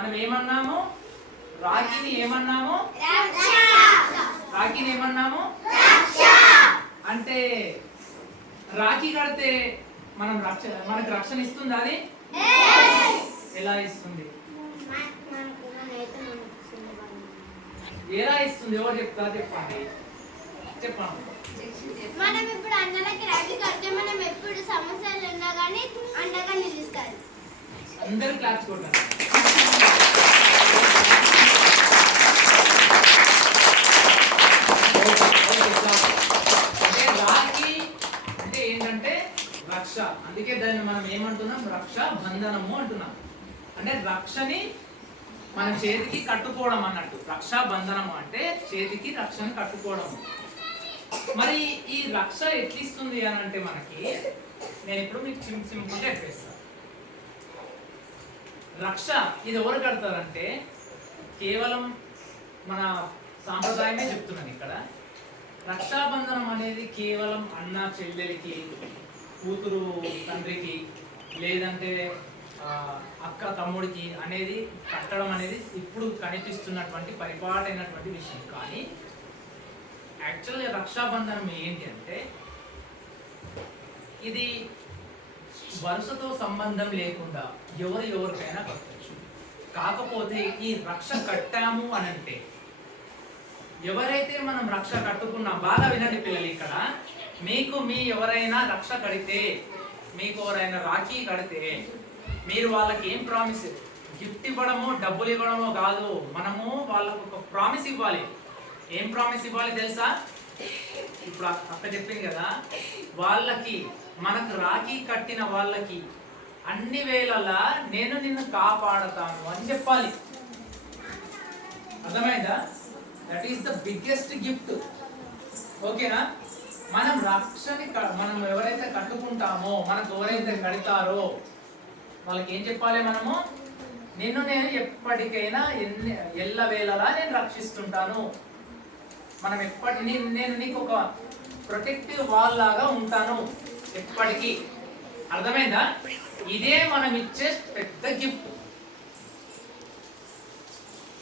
మనం ఏమన్నాము? రాఖీని ఏమన్నాము? రాఖీని ఏమన్నాము? అంటే రాఖీ కడితే మనకు రక్షణ ఇస్తుంది. అది ఎలా ఇస్తుంది? ఎలా ఇస్తుంది? ఎవరు చెప్తారు? చెప్పండి. మనం ఇప్పుడు అన్నలకి రాఖీ కడితే మనం ఎప్పుడు సమస్యలు ఉన్నా కానీ అండగా నిలుస్తారు. అందరూ క్లాప్స్ కొట్టారు. అంటే రాఖీ అంటే ఏంటంటే రక్ష. అందుకే దాన్ని మనం ఏమంటున్నాం? రక్షా బంధనము అంటున్నాం. అంటే రక్షని మన చేతికి కట్టుకోవడం అన్నట్టు. రక్షా బంధనము అంటే చేతికి రక్షని కట్టుకోవడం. మరి ఈ రక్ష ఎట్లిస్తుంది అని అంటే మనకి, నేను ఇప్పుడు మీకు సింపుల్గా చెప్పేస్తాను. రక్ష ఇది ఎవరు కడతారంటే కేవలం మన సాంప్రదాయమే చెప్తున్నాను ఇక్కడ. రక్షాబంధనం అనేది కేవలం అన్న చెల్లెలికి, కూతురు తండ్రికి, లేదంటే అక్క తమ్ముడికి అనేది కట్టడం అనేది ఇప్పుడు కనిపిస్తున్నటువంటి పరిపాటైనటువంటి విషయం. కానీ యాక్చువల్గా రక్షాబంధనం ఏంటి అంటే ఇది వరుసతో సంబంధం లేకుండా ఎవరికైనా కట్టచ్చు. కాకపోతే ఈ రక్ష కట్టాము అని అంటే ఎవరైతే మనం రక్ష కట్టుకున్నాం, బాగా వినండి పిల్లలు, ఇక్కడ మీకు ఎవరైనా రక్ష కడితే, మీకు ఎవరైనా రాఖీ కడితే మీరు వాళ్ళకి ఏం ప్రామిస్, గిఫ్ట్ ఇవ్వడమో డబ్బులు ఇవ్వడమో కాదు, మనము వాళ్ళకు ఒక ప్రామిస్ ఇవ్వాలి. ఏం ప్రామిస్ ఇవ్వాలి తెలుసా? ఇప్పుడు అక్క చెప్పింది కదా, వాళ్ళకి మనకు రాఖీ కట్టిన వాళ్ళకి అన్ని వేళలా నేను నిన్ను కాపాడతాను అని చెప్పాలి. అర్థమైందా? That is the biggest gift. ఓకేనా? మనం రక్షని మనం ఎవరైతే కట్టుకుంటామో, మనకు ఎవరైతే కడతారో వాళ్ళకి ఏం చెప్పాలి? మనము నేను ఎప్పటికైనా ఎల్లవేళలా నేను రక్షిస్తుంటాను, మనం నేను నీకు ఒక ప్రొటెక్టివ్ వాల్ లాగా ఉంటాను ఎప్పటికీ. అర్థమైందా? ఇదే మనం ఇచ్చే పెద్ద గిఫ్ట్.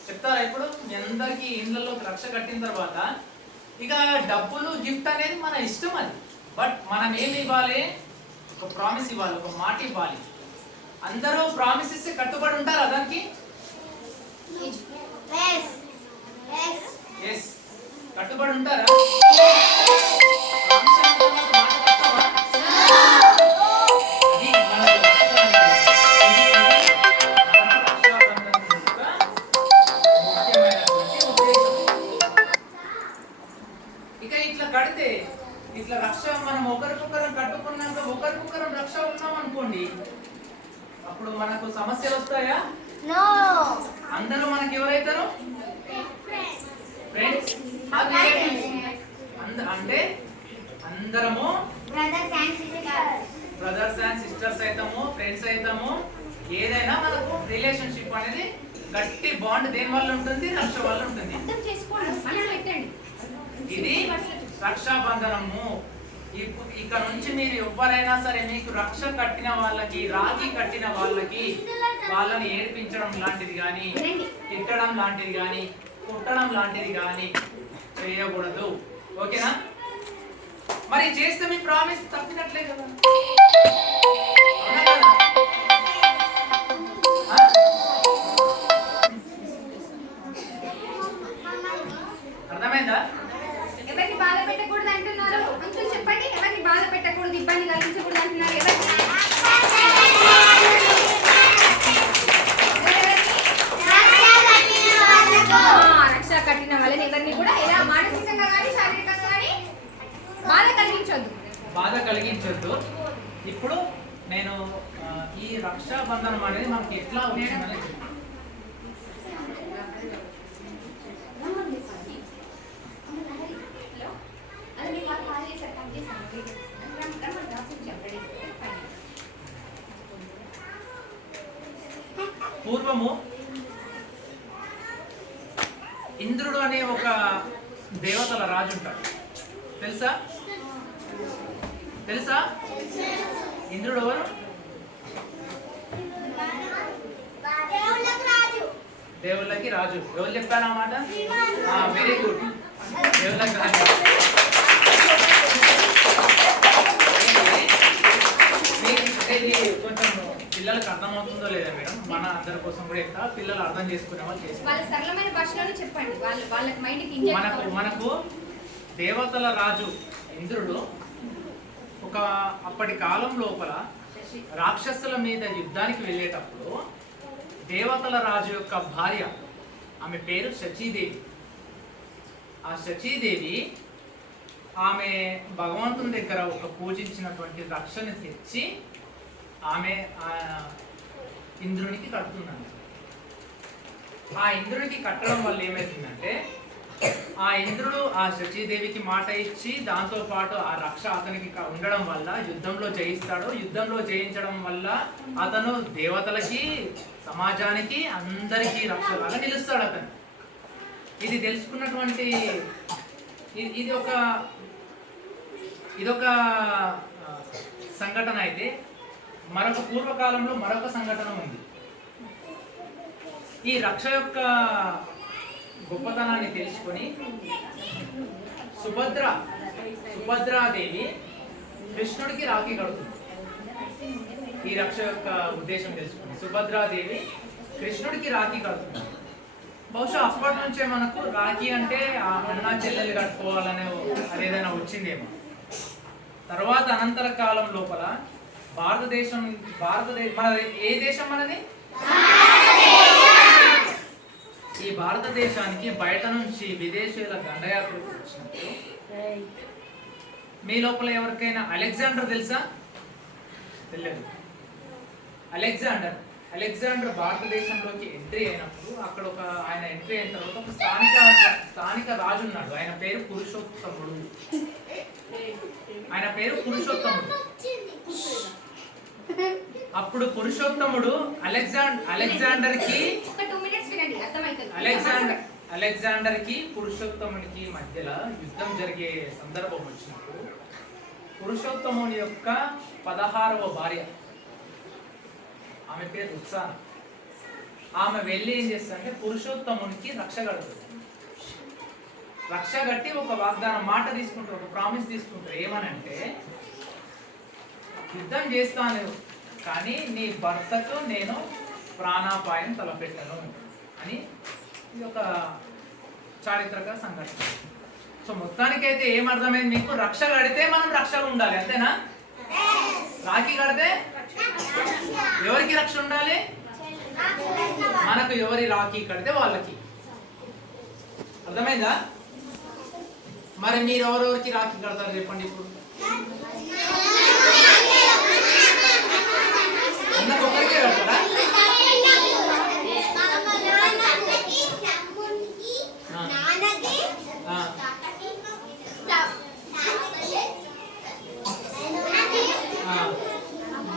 చెప్తారా? ఇప్పుడు మీ అందరికి ఇళ్ళలో రక్ష కట్టిన తర్వాత ఇక డబ్బులు గిఫ్ట్ అనేది మన ఇష్టం. అది బట్ మనం ఏమి ఇవ్వాలి? ఒక ప్రామిస్ ఇవ్వాలి, ఒక మాట ఇవ్వాలి. అందరూ ప్రామిస్ ఇస్తే కట్టుబడి ఉంటారా దానికి? ఎస్, కట్టుబడి ఉంటారా? ఇక ఇట్లా కడితే, ఇట్లా రక్ష మనం ఒకరికొకరం కట్టుకున్నాక ఒకరికొకరం రక్ష ఉన్నాం అనుకోండి, అప్పుడు మనకు సమస్యలు వస్తాయా? అందరూ మనకి ఎవరైతారు? ఫ్రెండ్స్. అంటే అందరము బ్రదర్స్ అండ్ సిస్టర్స్ అవుతాము, ఫ్రెండ్స్ అవుతాము. ఏదైనా మనకు రిలేషన్షిప్ అనేది గట్టి బాండ్ దేని వల్ల ఉంటుంది? రక్ష వల్ల ఉంటుంది. ఇది రక్షాబంధనము. ఇక్కడ నుంచి మీరు ఎవరైనా సరే మీకు రక్ష కట్టిన వాళ్ళకి, రాఖీ కట్టిన వాళ్ళని ఏడిపించడం లాంటిది కానీ, తిట్టడం లాంటిది కానీ, కుట్టడం లాంటిది కానీ చేయకూడదు. ఓకేనా? మరి చేస్తే మీ ప్రామిస్ తప్పినట్లే కదా. అర్థమైందా? ఎవరిని బాధ పెట్టకూడదు అంటున్నారు? అంకుల్ చెప్పండి. ఎవరిని బాధ పెట్టకూడదు, ఇబ్బంది కలిగించకూడదు అంటున్నారు? రక్ష కట్టిన వాళ్ళని ఎవరిని కూడా ఎలా మానసికంగా కానీ శారీరకంగా కానీ బాధ కలిగించొద్దు. ఇప్పుడు నేను ఈ రక్షాబంధనం అనేది మనకి ఎట్లా వచ్చిందని పూర్వము ఇంద్రుడు అనే ఒక దేవతల రాజు ఉంటాడు. తెలుసా? ఇంద్రుడు ఎవరు? దేవుళ్ళకి రాజు. ఎవరు చెప్పారు ఆ మాట? Very good. దేవుళ్ళకి రాజు. ఇది కొంచెం పిల్లలకు అర్థమవుతుందో లేదా మేడం? మన అందరి కోసం కూడా చెప్తా, పిల్లలు అర్థం చేసుకునే వాళ్ళు చేసి వాళ్ళ సరళమైన భాషలోనే చెప్పండి. వాళ్ళకి మైండ్కి మనకు దేవతల రాజు ఇంద్రుడు అప్పటి కాలం లోపల రాక్షసుల మీద యుద్ధానికి వెళ్ళేటప్పుడు దేవతల రాజు యొక్క భార్య, ఆమె పేరు శచీదేవి. ఆ శచీదేవి ఆమె భగవంతుని దగ్గర పూజించినటువంటి రక్షణ తెచ్చి ఆమె ఇంద్రునికి కడుతుందండి. ఆ ఇంద్రునికి కట్టడం వల్ల ఏమైతుందంటే ఆ ఇంద్రుడు ఆ శచీదేవికి మాట ఇచ్చి దాంతో పాటు ఆ రక్ష అతనికి ఉండడం వల్ల యుద్ధంలో జయిస్తాడు. యుద్ధంలో జయించడం వల్ల అతను దేవతలకి, సమాజానికి, అందరికీ రక్షలాగా నిలుస్తాడు అతను. ఇది తెలుసుకున్నటువంటి ఇదొక సంఘటన. అయితే మరొక పూర్వకాలంలో మరొక సంఘటన ఉంది. ఈ రక్ష యొక్క గొప్పతనాన్ని తెలుసుకొని సుభద్రాదేవి కృష్ణుడికి రాఖీ కడుతుంది. ఈ రక్ష యొక్క ఉద్దేశం తెలుసుకుని సుభద్రాదేవి కృష్ణుడికి రాఖీ కడుతుంది. బహుశా అప్పటి నుంచే మనకు రాఖీ అంటే అన్నా చెల్లెలు కట్టుకోవాలనే అదేదైనా వచ్చిందేమో. తర్వాత అనంతర కాలం లోపల భారతదేశం మన ఏ దేశం మనది? ఈ భారతదేశానికి బయట నుంచి విదేశీయుల దండయాత్రకు వచ్చినప్పుడు మీ లోపల ఎవరికైనా అలెగ్జాండర్ తెలుసా? తెలియదు. అలెగ్జాండర్ భారతదేశంలోకి ఎంట్రీ అయినప్పుడు అక్కడ ఆయన ఎంట్రీ అయిన తర్వాత ఒక స్థానిక రాజు ఉన్నాడు. ఆయన పేరు పురుషోత్తముడు. అప్పుడు పురుషోత్తముడు అలెగ్జాండర్ కి పురుషోత్తమునికి మధ్యలో యుద్ధం జరిగే సందర్భం వచ్చినప్పుడు పురుషోత్తముని యొక్క 16వ భార్య, ఆమె పేరు రుక్సాన, ఆమె వెళ్ళి ఏం చేస్తారంటే పురుషోత్తమునికి రక్ష కడుతుంది. రక్ష కట్టి ఒక వాగ్దానం మాట తీసుకుంటారు, ఒక ప్రామిస్ తీసుకుంటారు. ఏమనంటే యుద్ధం చేస్తాను కానీ నీ భర్తకు నేను ప్రాణాపాయం తలపెట్టను అని. ఇది ఒక చారిత్రక సంఘటన. సో మొత్తానికైతే ఏమర్థమైంది మీకు? రక్ష కడితే మనం రక్షగా ఉండాలి, అంతేనా? రాఖీ కడితే ఎవరికి రక్ష ఉండాలి? మనకు ఎవరి రాఖీ కడితే వాళ్ళకి. అర్థమైందా? మరి మీరు ఎవరెవరికి రాఖీ కడతారు చెప్పండి ఇప్పుడు? ఒకరికే కడతారా?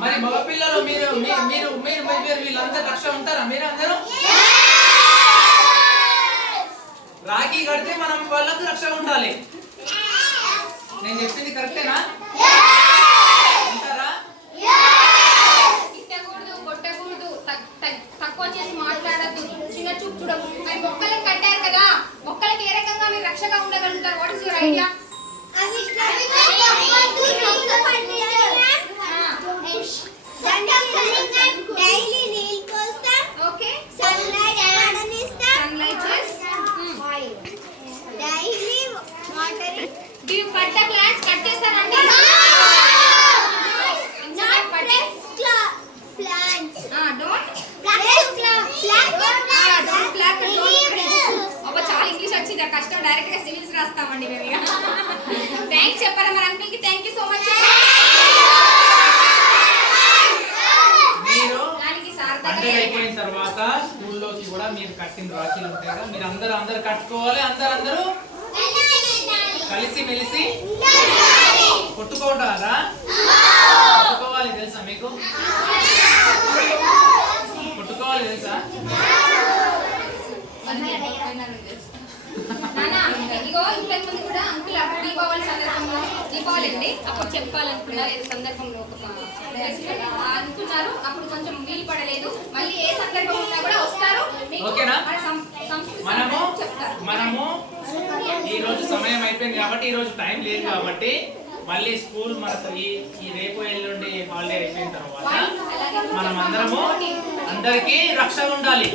మరి మగపిల్లలు మీరు వీళ్ళందరూ రక్ష ఉంటారా? మీరు అందరూ రాఖీ కడితే మనం వాళ్ళకు రక్ష ఉండాలి. నేను చెప్పింది కరెక్టేనా? ఉంటారా? తిట్టకూడదు, కొట్టకూడదు, తక్కువ చేసి మాట్లాడద్దు, చిన్న చూపు చూడదు. మరి మొక్కలకు కట్టారు కదా, మొక్కలకి ఏ రకంగా మీరు రక్షగా ఉండగలుగుతారు? What is your idea? Daily నీళ్ళు పోస్తాం. Okay. Sunlight daily watering. Do you cut the plants? Cut చేస్తారండి? చాలా ఇంగ్లీష్ వచ్చింది, కష్టం. డైరెక్ట్ గా సివిల్స్ రాస్తామండి మేము. థ్యాంక్స్ చెప్పారా మరి అంకుల్ కి? Thank you so much. పండుగ అయిపోయిన తర్వాత స్కూల్లోకి కూడా మీరు కట్టిన రాఖీలు ఉంటాయి కదా, మీరు అందరూ కట్టుకోవాలి. అందరూ కలిసి మెలిసి కొట్టుకోవటారా? కొట్టుకోవాలి తెలుసా మీకు? కొట్టుకోవాలి తెలుసా? ఇగో ఇంతకు ముందు కూడా అంకుల్ దీపావళి సందర్భంలో, దీపావళి అండి అప్పుడు చెప్పాలనుకున్నారు. ఏదో సందర్భంలో అనుకున్నారు, అప్పుడు కొంచెం వీలు పడలేదు. మళ్ళీ ఏ సందర్భం ఉన్నా కూడా వస్తారు. ఓకేనా? ఈ రోజు సమయం అయిపోయింది కాబట్టి ఈ రోజు టైం లేదు కాబట్టి మళ్ళీ స్కూల్ మనకు ఈ రేపు ఎల్లుండి హాలిడే అయిపోయిన తర్వాత మనం అందరము అందరికీ రక్ష ఉండాలి.